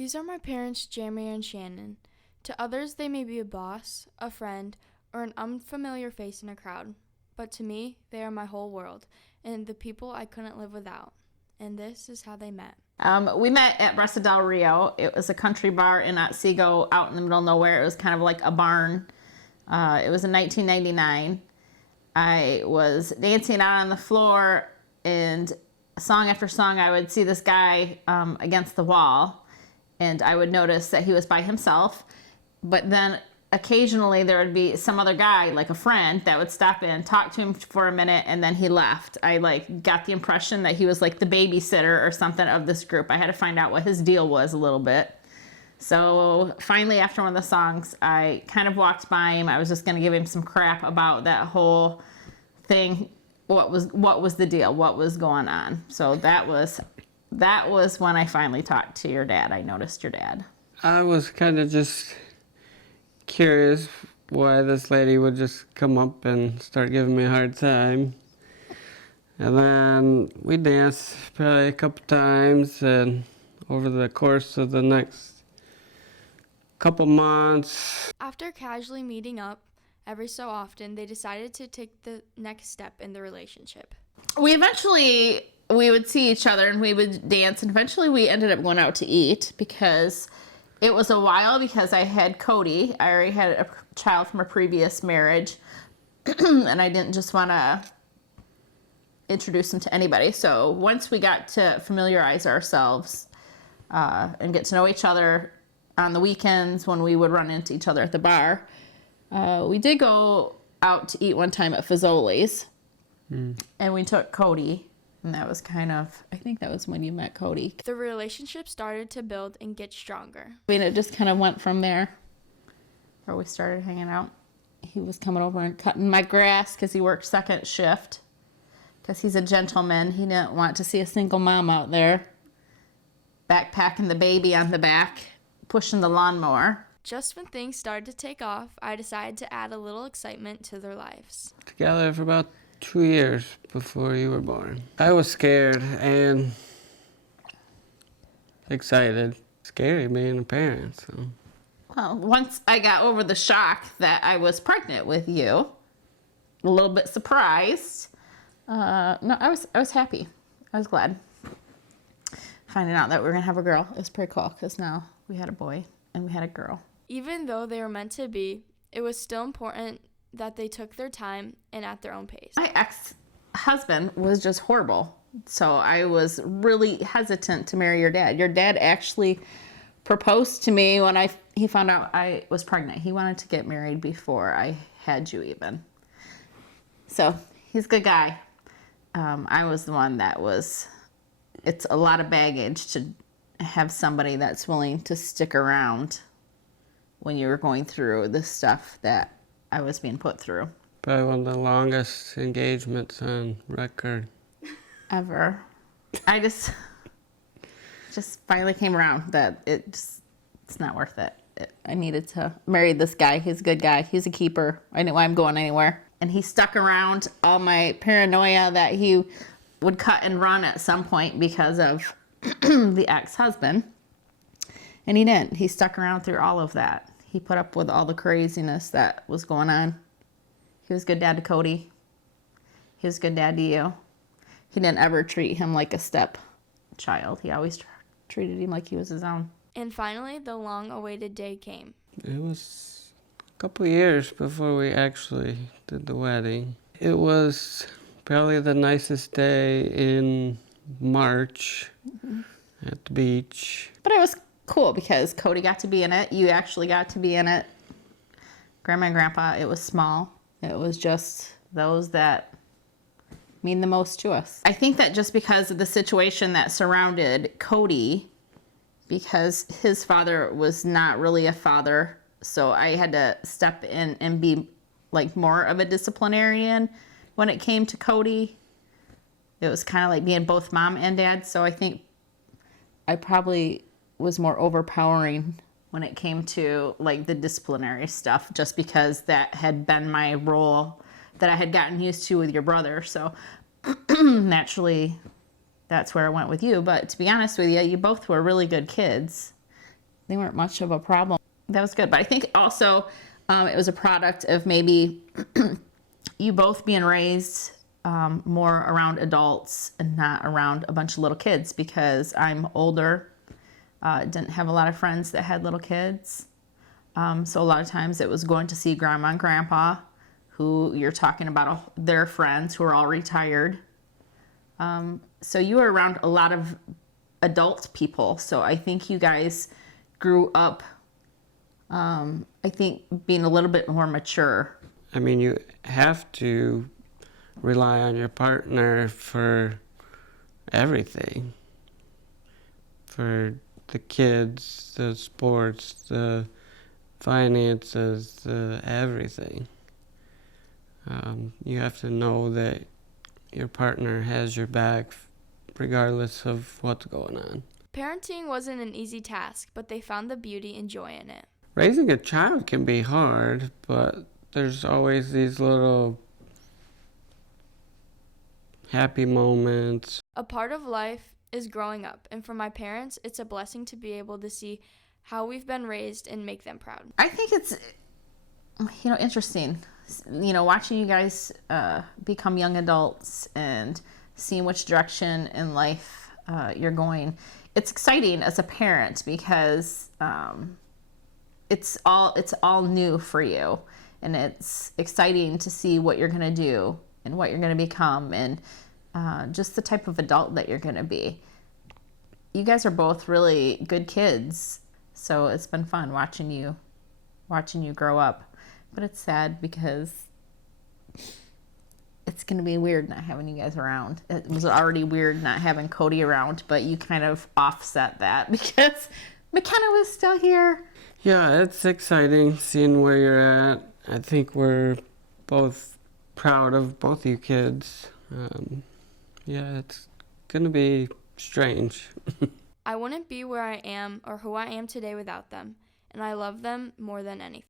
These are my parents, Jeremy and Shannon. To others, they may be a boss, a friend, or an unfamiliar face in a crowd. But to me, they are my whole world, and the people I couldn't live without. And this is how they met. We met at Bressa del Rio. It was a country bar in Otsego, out in the middle of nowhere. It was kind of like a barn. It was in 1999. I was dancing out on the floor, and song after song, I would see this guy against the wall, and I would notice that he was by himself. But then occasionally there would be some other guy, like a friend, that would stop in, talk to him for a minute, and then he left. I got the impression that he was like the babysitter or something of this group. I had to find out what his deal was a little bit. So finally, after one of the songs, I kind of walked by him. I was just going to give him some crap about that whole thing. What was the deal? What was going on? So that was when I finally talked to your dad. I noticed your dad. I was kind of just curious why this lady would just come up and start giving me a hard time. And then we danced probably a couple times, and over the course of the next couple months. After casually meeting up every so often, they decided to take the next step in the relationship. We would see each other and we would dance, and eventually we ended up going out to eat because it was a while, because I had Cody. I already had a child from a previous marriage, and I didn't just want to introduce him to anybody. So once we got to familiarize ourselves and get to know each other on the weekends when we would run into each other at the bar, we did go out to eat one time at Fazoli's, and we took Cody. And that was I think that was when you met Cody. The relationship started to build and get stronger. I mean, it just kind of went from there, where we started hanging out. He was coming over and cutting my grass because he worked second shift. Because he's a gentleman. He didn't want to see a single mom out there backpacking the baby on the back, pushing the lawnmower. Just when things started to take off, I decided to add a little excitement to their lives. Together for about 2 years before you were born. I was scared and excited. Scary being a parent. So. Well, once I got over the shock that I was pregnant with you, a little bit surprised. No, I was happy. I was glad. Finding out that we were gonna have a girl, it was pretty cool, because now we had a boy and we had a girl. Even though they were meant to be, it was still important that they took their time and at their own pace. My ex-husband was just horrible, so I was really hesitant to marry your dad. Your dad actually proposed to me when he found out I was pregnant. He wanted to get married before I had you even. So he's a good guy. I was the one that it's a lot of baggage to have somebody that's willing to stick around when you were going through the stuff that I was being put through. Probably one of the longest engagements on record. Ever. I just finally came around that it's not worth it. I needed to marry this guy. He's a good guy. He's a keeper. I didn't want him going anywhere. And he stuck around. All my paranoia that he would cut and run at some point because of the ex-husband. And he didn't. He stuck around through all of that. He put up with all the craziness that was going on. He was a good dad to Cody. He was a good dad to you. He didn't ever treat him like a stepchild. He always treated him like he was his own. And finally, the long-awaited day came. It was a couple of years before we actually did the wedding. It was probably the nicest day in March at the beach. But it was cool because Cody got to be in it. You actually got to be in it. Grandma and Grandpa, it was small. It was just those that mean the most to us. I think that just because of the situation that surrounded Cody, because his father was not really a father, so I had to step in and be like more of a disciplinarian when it came to Cody. It was kind of like being both mom and dad, so I think I probably was more overpowering when it came to like the disciplinary stuff, just because that had been my role that I had gotten used to with your brother. So naturally, that's where I went with you. But to be honest with you, you both were really good kids. they weren't much of a problem. That was good. But I think also it was a product of maybe you both being raised more around adults and not around a bunch of little kids, because I'm older, didn't have a lot of friends that had little kids. So a lot of times it was going to see grandma and grandpa, who you're talking about their friends who are all retired. So you were around a lot of adult people. So I think you guys grew up, I think, being a little bit more mature. I mean, you have to rely on your partner for everything. For the kids, the sports, the finances, the everything. You have to know that your partner has your back regardless of what's going on. Parenting wasn't an easy task, but they found the beauty and joy in it. Raising a child can be hard, but there's always these little happy moments. A part of life is growing up, and for my parents, it's a blessing to be able to see how we've been raised and make them proud. I think it's, interesting, watching you guys become young adults and seeing which direction in life you're going. It's exciting as a parent because it's all new for you, and it's exciting to see what you're going to do and what you're going to become, and just the type of adult that you're going to be. You guys are both really good kids, so it's been fun watching you grow up. But it's sad because it's going to be weird not having you guys around. It was already weird not having Cody around, but you kind of offset that because Makennah was still here. Yeah, it's exciting seeing where you're at. I think we're both proud of both you kids. Yeah, it's going to be strange. I wouldn't be where I am or who I am today without them, and I love them more than anything.